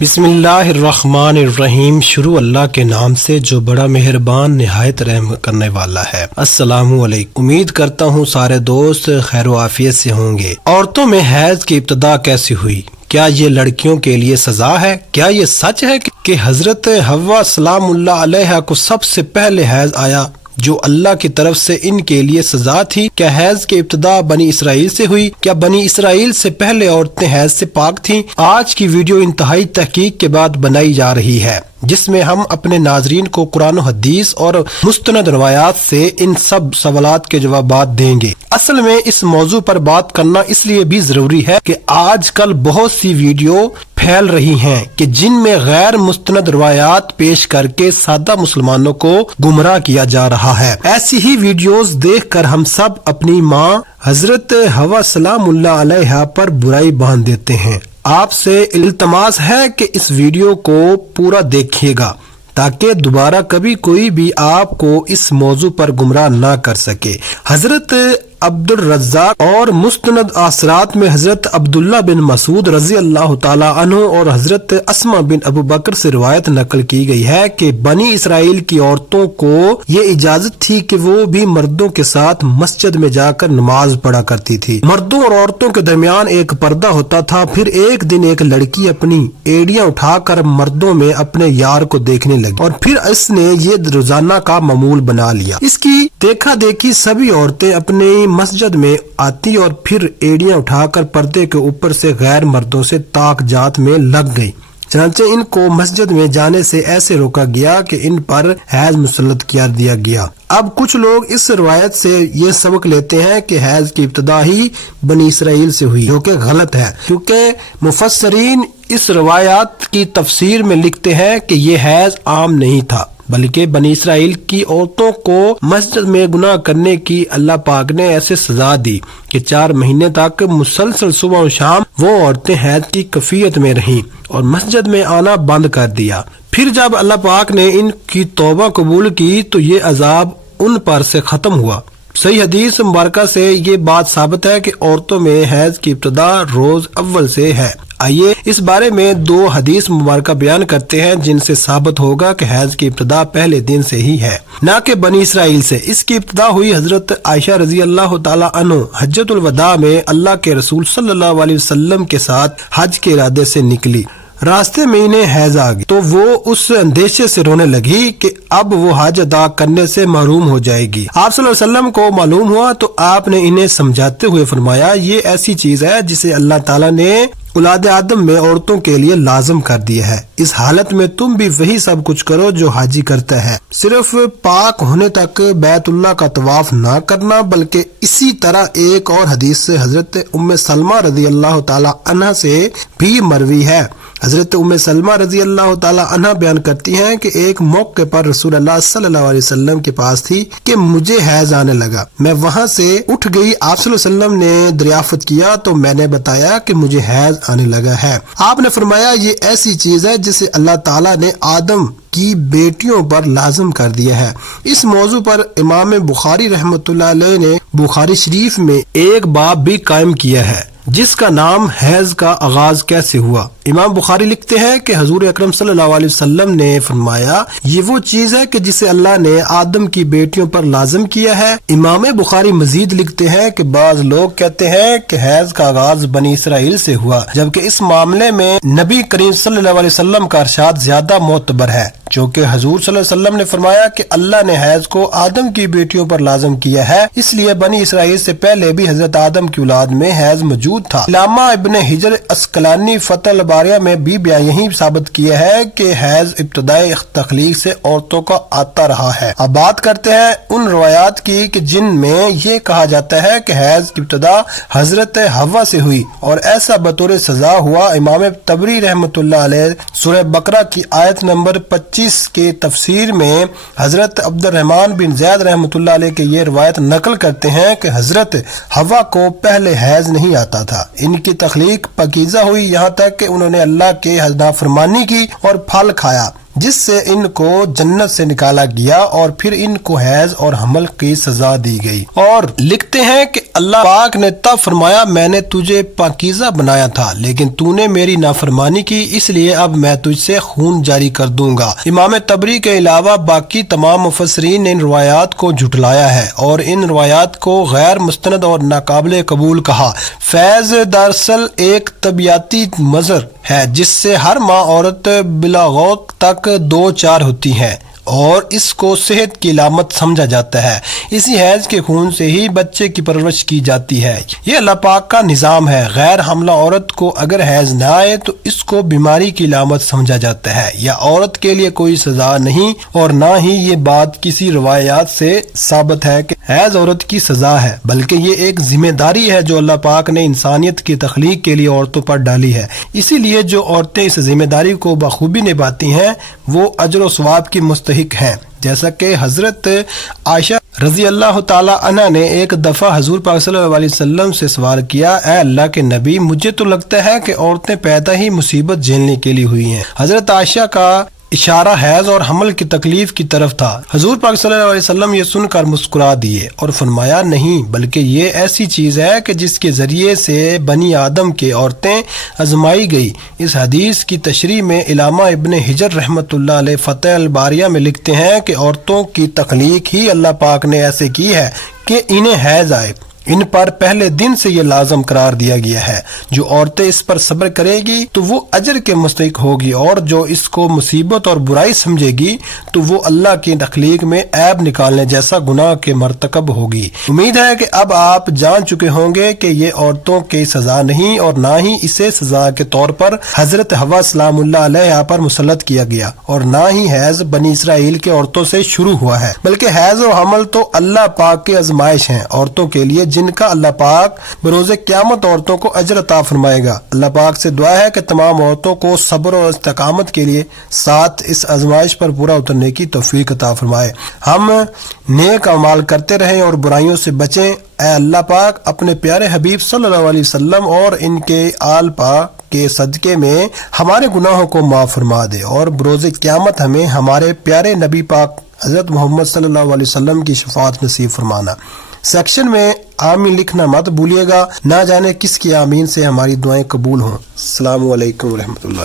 बिस्मिल्लाहिर्रहमानिर्रहीम। शुरू अल्लाह के नाम से जो बड़ा मेहरबान निहायत रहम करने वाला है। अस्सलामु अलैकुम। उम्मीद करता हूँ सारे दोस्त खैर व आफियत से होंगे। औरतों में हैज की इब्तिदा कैसी हुई? क्या ये लड़कियों के लिए सजा है? क्या ये सच है कि हजरत हव्वा सलामुल्लाह अलैहा को सबसे पहले हैज आया जो अल्लाह की तरफ से इनके लिए सजा थी? क्या हैज की इब्तिदा बनी इसराइल से हुई? क्या बनी इसराइल से पहले औरतें हैज से पाक थीं? आज की वीडियो इंतहाई तहकीक के बाद बनाई जा रही है, जिसमें हम अपने नाजरीन को कुरान हदीस और मुस्तनद रवायात से इन सब सवालात के जवाबात देंगे। असल में इस मौजू पर बात करना इसलिए भी जरूरी है कि आजकल बहुत सी वीडियो फैल रही हैं कि जिनमें गैर मुस्तनद रवायात पेश करके सादा मुसलमानों को गुमराह किया जा रहा है। ऐसी ही वीडियोस देखकर हम सब अपनी माँ हजरत हवा सलामुल्लाह अलैहा पर बुराई बांध देते हैं। आपसे इल्तमास है कि इस वीडियो को पूरा देखिएगा ताकि दोबारा कभी कोई भी आपको इस मौजू पर गुमराह ना कर सके। हजरत अब्दुल रज़्ज़ाक और मुस्तनद आसरात में हजरत अब्दुल्ला बिन मसूद रजी अल्लाह ताला अन्हु और हजरत अस्मा बिन अबू बकर से रिवायत नकल की गई है कि बनी इसराइल की औरतों को ये इजाजत थी कि वो भी मर्दों के साथ मस्जिद में जाकर नमाज पढ़ा करती थी। मर्दों और औरतों के दरमियान एक पर्दा होता था। फिर एक दिन एक लड़की अपनी एड़ियां उठाकर मर्दों में अपने यार को देखने लगी और फिर इसने ये रोजाना का मामूल बना लिया। इसकी देखा देखी सभी औरतें अपने मस्जिद में आती और फिर एड़ियां उठाकर पर्दे के ऊपर से गैर मर्दों से ताक जात में लग गई। चनांचे इनको मस्जिद में जाने से ऐसे रोका गया कि इन पर हैज मुसल्लत कर दिया गया। अब कुछ लोग इस रिवायत से ये सबक लेते हैं कि हैज की इब्तिदा ही बनी इसराइल से हुई, जो कि गलत है, क्योंकि मुफस्सरीन इस रिवायत की तफसीर में लिखते हैं कि ये हैज आम नहीं था, बल्कि बनी इसराइल की औरतों को मस्जिद में गुनाह करने की अल्लाह पाक ने ऐसे सजा दी कि 4 महीने तक मुसलसल सुबह और शाम वो औरतें हैज की कफियत में रहीं और मस्जिद में आना बंद कर दिया। फिर जब अल्लाह पाक ने इनकी तौबा कबूल की तो ये अजाब उन पर से खत्म हुआ। सही हदीस मुबारका से ये बात साबित है कि औरतों में हैज की इब्तिदा रोज अव्वल से है। आइए इस बारे में 2 हदीस मुबारका बयान करते हैं जिनसे साबित होगा कि हैज की इब्तिदा पहले दिन से ही है, न कि बनी इसराइल से। इसकी इब्तिदा हुई हजरत आयशा रजी अल्लाह ताला अन्हु हज्जतुल वदा में अल्लाह के रसूल सल्लल्लाहु अलैहि वसल्लम के साथ हज के इरादे से निकली। रास्ते में इन्हें हैज आ गई तो वो उस अंदेशे से रोने लगी कि अब वो हज अदा करने से महरूम हो जाएगी। आप सल्लल्लाहु अलैहि वसल्लम को मालूम हुआ तो आपने इन्हें समझाते हुए फरमाया, ये ऐसी चीज है जिसे अल्लाह ताला ने औलाद आदम में औरतों के लिए लाजम कर दिया है। इस हालत में तुम भी वही सब कुछ करो जो हाजी करता है। सिर्फ पाक होने तक बैतुल्लाह का तवाफ ना करना, बल्कि इसी तरह एक और हदीस से हजरत उम्मे सलमा रजी अल्लाह ताला अन्हा से भी मरवी है। हजरत उम्मे सलमा रजी अल्लाह ताला अन्हा बयान करती हैं कि एक मौके पर रसूल अल्लाह सल्लल्लाहु अलैहि वसल्लम के पास थी कि मुझे हैज आने लगा। मैं वहां से उठ गई। आप सल्लल्लाहु अलैहि वसल्लम ने दरियाफ्त किया तो मैंने बताया कि मुझे हैज आने लगा है। आपने फरमाया, ये ऐसी चीज है जिसे अल्लाह ताला ने आदम की बेटियों पर लाजम कर दिया है। इस मौजू पर इमाम बुखारी रहमतुल्लाह अलैह ने बुखारी शरीफ में एक बाब भी कायम किया है जिसका नाम हैज का आगाज कैसे हुआ। इमाम बुखारी लिखते हैं कि हजूर अकरम सल्लल्लाहु अलैहि वसल्लम ने फरमाया, ये वो चीज है कि जिसे अल्लाह ने आदम की बेटियों पर लाजम किया है। इमाम बुखारी मजीद लिखते हैं कि बाज लोग कहते हैं कि हैज का आगाज बनी इसराइल से हुआ, जबकि इस मामले में नबी करीम सल्लल्लाहु अलैहि वसल्लम का इरशाद ज्यादा मोतबर है, जो कि हजूर सल्लल्लाहु अलैहि वसल्लम ने फरमाया कि अल्लाह ने हैज को आदम की बेटियों पर लाजम किया है, इसलिए बनी इसराइल से पहले भी हजरत आदम की औलाद में हैज मौजूद था। इलामा इब्ने हिजर अस्कलानी फतह बारिया में भी यही साबित किया है कि हैज इब्तिदाई तख्लीक से औरतों का आता रहा है। अब बात करते हैं उन रवायात की कि जिनमें ये कहा जाता है कि हैज की इब्तिदा हजरत हवा से हुई और ऐसा बतौर सजा हुआ। इमाम तबरी रहमतुल्लाह अलैह सूरह बकरा की आयत नंबर 25 के तफसीर में हजरत अब्दुर्रहमान बिन ज़ैद रहमतुल्लाह अलैह के ये रिवायत नकल करते हैं कि हजरत हवा को पहले हैज नहीं आता था। इनकी तख्लीक पकीज़ा हुई यहाँ तक कि उन्होंने अल्लाह के नाफरमानी की और फल खाया, جس سے ان کو جنت سے نکالا گیا اور پھر ان کو حیض اور حمل کی سزا دی گئی۔ اور لکھتے ہیں کہ اللہ پاک نے تب فرمایا میں نے تجھے پاکیزہ بنایا تھا لیکن تو نے میری نافرمانی کی، اس لیے اب میں تجھ سے خون جاری کر دوں گا۔ امام طبری کے علاوہ باقی تمام مفسرین نے ان روایات کو جھٹلایا ہے اور ان روایات کو غیر مستند اور ناقابل قبول کہا۔ فیض دراصل ایک طبیعتی مظہر ہے جس سے ہر ماں عورت بلاغت تک دو چار ہوتی ہے اور اس کو صحت کی علامت سمجھا جاتا ہے۔ اسی حیض کے خون سے ہی بچے کی پرورش کی جاتی ہے۔ یہ اللہ پاک کا نظام ہے۔ غیر حاملہ عورت کو اگر حیض نہ آئے تو اس کو بیماری کی علامت سمجھا جاتا ہے۔ یہ عورت کے لیے کوئی سزا نہیں اور نہ ہی یہ بات کسی روایات سے ثابت ہے کہ حیض عورت کی سزا ہے، بلکہ یہ ایک ذمہ داری ہے جو اللہ پاک نے انسانیت کی تخلیق کے لیے عورتوں پر ڈالی ہے۔ اسی لیے جو عورتیں اس ذمہ داری کو بخوبی نبھاتی ہیں وہ اجر و ثواب کی مستحق ہیں۔ جیسا کہ حضرت عائشہ رضی اللہ تعالی عنہ نے ایک دفعہ حضور پاک صلی اللہ علیہ وسلم سے سوال کیا، اے اللہ کے نبی، مجھے تو لگتا ہے کہ عورتیں پیدا ہی مصیبت جھیلنے کے لیے ہوئی ہیں۔ حضرت عائشہ کا اشارہ حیض اور حمل کی تکلیف کی طرف تھا۔ حضور پاک صلی اللہ علیہ وسلم یہ سن کر مسکرا دیے اور فرمایا نہیں، بلکہ یہ ایسی چیز ہے کہ جس کے ذریعے سے بنی آدم کے عورتیں آزمائی گئی۔ اس حدیث کی تشریح میں علامہ ابن حجر رحمۃ اللہ علیہ فتح الباریہ میں لکھتے ہیں کہ عورتوں کی تخلیق ہی اللہ پاک نے ایسے کی ہے کہ انہیں حیض آئے۔ ان پر پہلے دن سے یہ لازم قرار دیا گیا ہے۔ جو عورتیں اس پر صبر کرے گی تو وہ اجر کے مستحق ہوگی اور جو اس کو مصیبت اور برائی سمجھے گی تو وہ اللہ کی تخلیق میں عیب نکالنے جیسا گناہ کے مرتکب ہوگی۔ امید ہے کہ اب آپ جان چکے ہوں گے کہ یہ عورتوں کی سزا نہیں اور نہ ہی اسے سزا کے طور پر حضرت حوا سلام اللہ علیہا پر مسلط کیا گیا اور نہ ہی حیض بنی اسرائیل کے عورتوں سے شروع ہوا ہے، بلکہ حیض و حمل تو اللہ پاک کی آزمائش ہیں عورتوں کے لیے، جن کا اللہ پاک بروز قیامت عورتوں کو اجر عطا فرمائے گا۔ اللہ پاک سے دعا ہے کہ تمام عورتوں کو صبر اور استقامت کے لیے ساتھ اس آزمائش پر پورا اترنے کی توفیق عطا فرمائے۔ ہم نیک اعمال کرتے رہیں اور برائیوں سے بچیں۔ اے اللہ پاک اپنے پیارے حبیب صلی اللہ علیہ وسلم اور ان کے آل پاک کے صدقے میں ہمارے گناہوں کو معاف فرما دے اور بروز قیامت ہمیں ہمارے پیارے نبی پاک حضرت محمد صلی اللہ علیہ وسلم کی شفاعت نصیب فرمانا۔ سیکشن میں آمین لکھنا مت بھولیے گا، نہ جانے کس کی آمین سے ہماری دعائیں قبول ہوں۔ السلام علیکم ورحمۃ اللہ۔